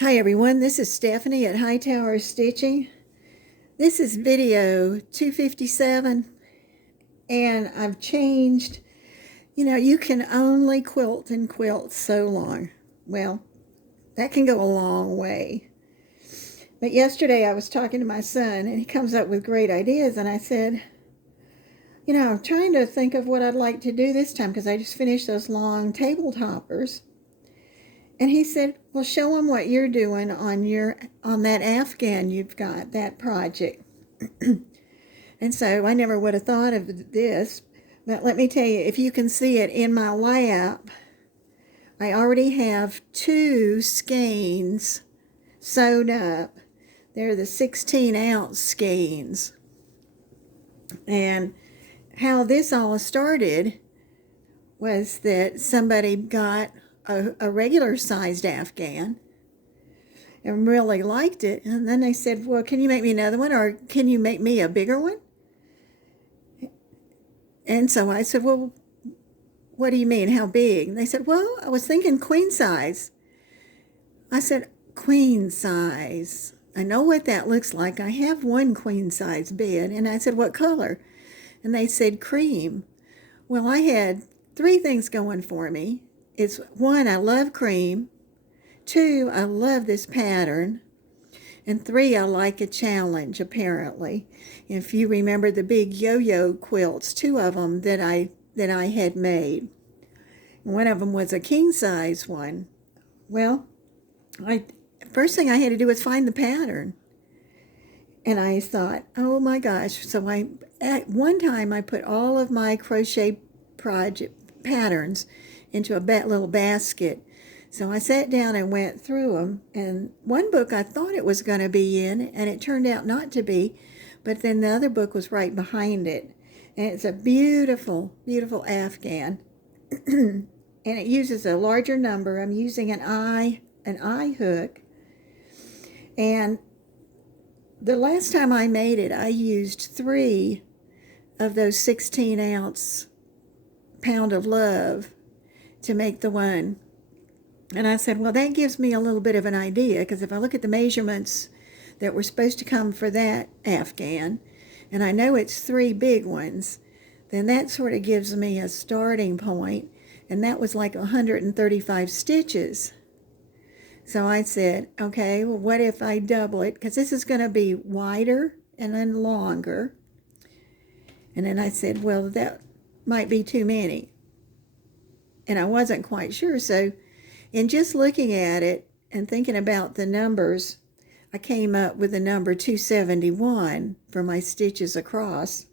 Hi everyone, this is Stephanie at Hightower Stitching. This is video 257 and I've changed, you can only quilt and quilt so long. Well, that can go a long way. But yesterday I was talking to my son and he comes up with great ideas and I said, I'm trying to think of what I'd like to do this time because I just finished those long table toppers. And he said, well, show them what you're doing on that Afghan you've got, that project. And so I never would have thought of this, but let me tell you, if you can see it in my lap, I already have two skeins sewed up. They're the 16-ounce skeins. And how this all started was that somebody got a regular sized Afghan and really liked it. And then they said, well, can you make me another one, or can you make me a bigger one? And so I said, well, what do you mean, how big? And they said, well, I was thinking queen size. I said, queen size. I know what that looks like. I have one queen size bed. And I said, what color? And they said cream. Well, I had three things going for me. It's one, I love cream. Two, I love this pattern. And three, I like a challenge, apparently. If you remember the big yo-yo quilts, two of them that I had made. One of them was a king size one. Well, first thing I had to do was find the pattern. And I thought, oh my gosh. So at one time I put all of my crochet project patterns into a little basket. So I sat down and went through them, and one book I thought it was going to be in, and it turned out not to be, but then the other book was right behind it. And it's a beautiful, beautiful Afghan. And it uses a larger number. I'm using an eye hook. And the last time I made it, I used 3 of those 16-ounce pound of love to make the one. And I said, well, that gives me a little bit of an idea, because if I look at the measurements that were supposed to come for that Afghan, and I know it's 3 big ones, then that sort of gives me a starting point, and that was like 135 stitches. So I said, okay, well, what if I double it? Because this is going to be wider and then longer. And then I said, well, that might be too many. And I wasn't quite sure. So in just looking at it and thinking about the numbers, I came up with the number 271 for my stitches across.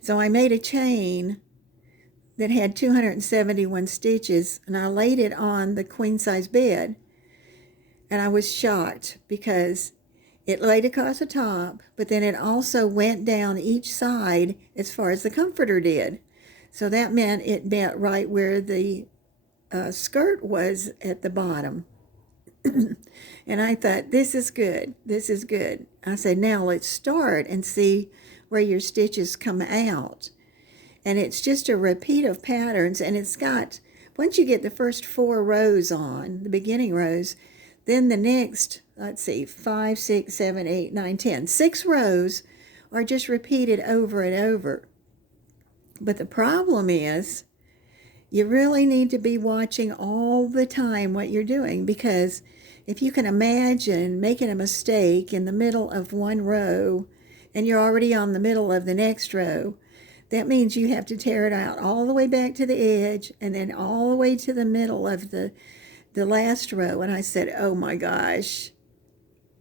So I made a chain that had 271 stitches, and I laid it on the queen size bed. And I was shocked because it laid across the top, but then it also went down each side as far as the comforter did. So that meant it bent right where the skirt was at the bottom. And I thought, this is good. This is good. I said, now let's start and see where your stitches come out. And it's just a repeat of patterns. And it's got, once you get the first 4 rows on, the beginning rows, then the next, let's see, 5, 6, 7, 8, 9, 10. 6 rows are just repeated over and over. But the problem is, you really need to be watching all the time what you're doing, because if you can imagine making a mistake in the middle of one row and you're already on the middle of the next row, that means you have to tear it out all the way back to the edge and then all the way to the middle of the last row. And I said, oh my gosh,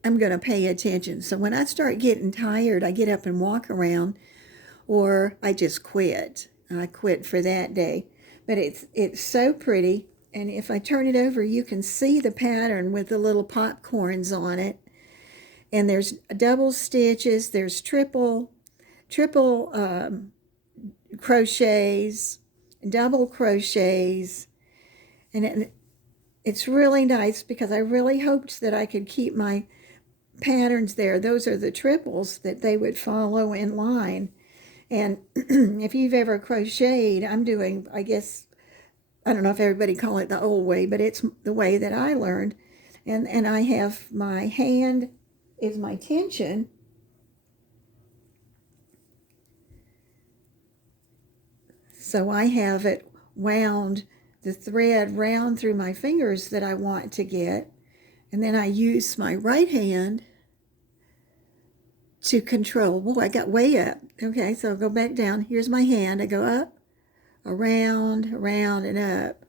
I'm going to pay attention. So when I start getting tired, I get up and walk around, or I just quit. I quit for that day. But it's so pretty. And if I turn it over, you can see the pattern with the little popcorns on it. And there's double stitches, there's triple crochets, double crochets. And it's really nice because I really hoped that I could keep my patterns there. Those are the triples that they would follow in line. And if you've ever crocheted, I'm doing, I guess, I don't know if everybody call it the old way, but it's the way that I learned. And I have my hand is my tension. So I have it wound, the thread round through my fingers that I want to get. And then I use my right hand to control. Whoa, I got way up. Okay, so I'll go back down. Here's my hand. I go up, around, around, and up.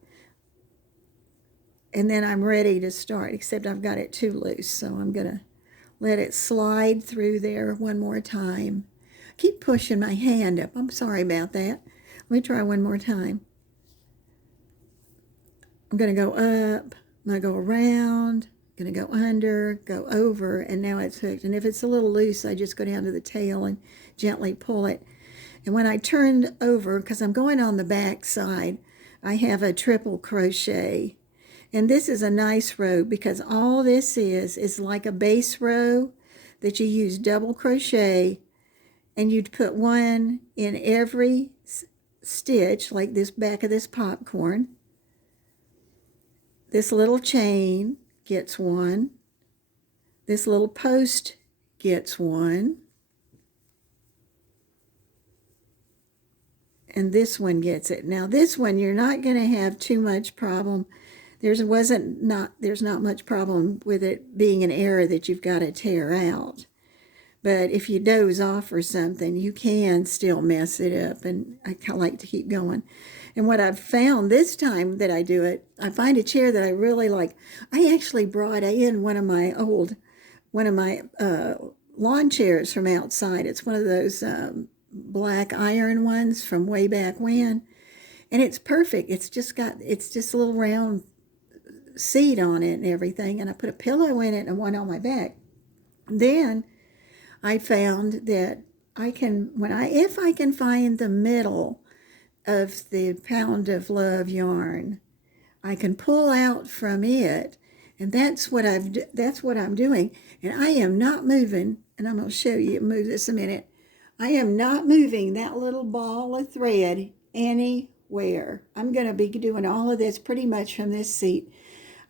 And then I'm ready to start, except I've got it too loose. So I'm going to let it slide through there one more time. Keep pushing my hand up. I'm sorry about that. Let me try one more time. I'm going to go up. I'm going to go around. I'm going to go under, go over, and now it's hooked. And if it's a little loose, I just go down to the tail and gently pull it. And when I turn over, because I'm going on the back side, I have a triple crochet. And this is a nice row because all this is like a base row that you use double crochet, and you'd put one in every stitch, like this back of this popcorn. This little chain gets one. This little post gets one. And this one gets it. Now this one, you're not going to have too much problem. There's not much problem with it being an error that you've got to tear out. But if you doze off or something, you can still mess it up. And I like to keep going. And what I've found this time that I do it, I find a chair that I really like. I actually brought in one of my lawn chairs from outside. It's one of those black iron ones from way back when. And it's perfect. It's just a little round seat on it and everything. And I put a pillow in it and one on my back. Then I found that if I can find the middle of the Pound of Love yarn, I can pull out from it, and that's what I'm doing. And I am not moving, and I'm going to show you, move this a minute. I am not moving that little ball of thread anywhere. I'm going to be doing all of this pretty much from this seat.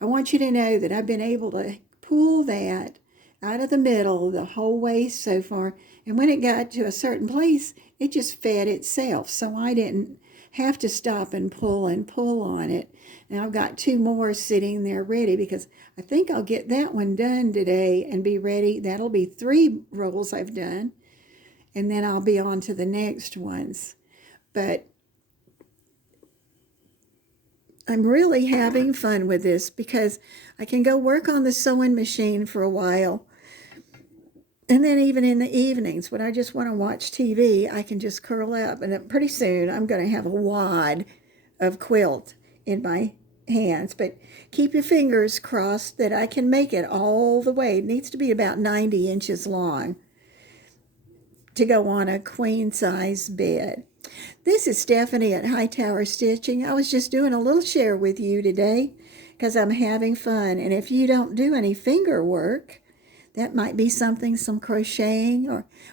I want you to know that I've been able to pull that out of the middle the whole way so far. And when it got to a certain place, it just fed itself. So I didn't have to stop and pull on it. And I've got two more sitting there ready because I think I'll get that one done today and be ready. That'll be 3 rolls I've done. And then I'll be on to the next ones. But I'm really having fun with this because I can go work on the sewing machine for a while. And then even in the evenings, when I just want to watch TV, I can just curl up. And pretty soon, I'm going to have a wad of quilt in my hands. But keep your fingers crossed that I can make it all the way. It needs to be about 90 inches long to go on a queen size bed. This is Stephanie at Hightower Stitching. I was just doing a little share with you today because I'm having fun. And if you don't do any finger work, that might be something, some crocheting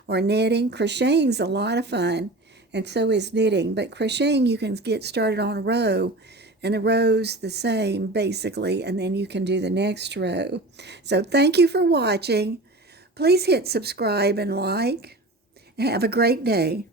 or knitting. Crocheting's a lot of fun, and so is knitting. But crocheting, you can get started on a row, and the row's the same, basically, and then you can do the next row. So thank you for watching. Please hit subscribe and like, and have a great day.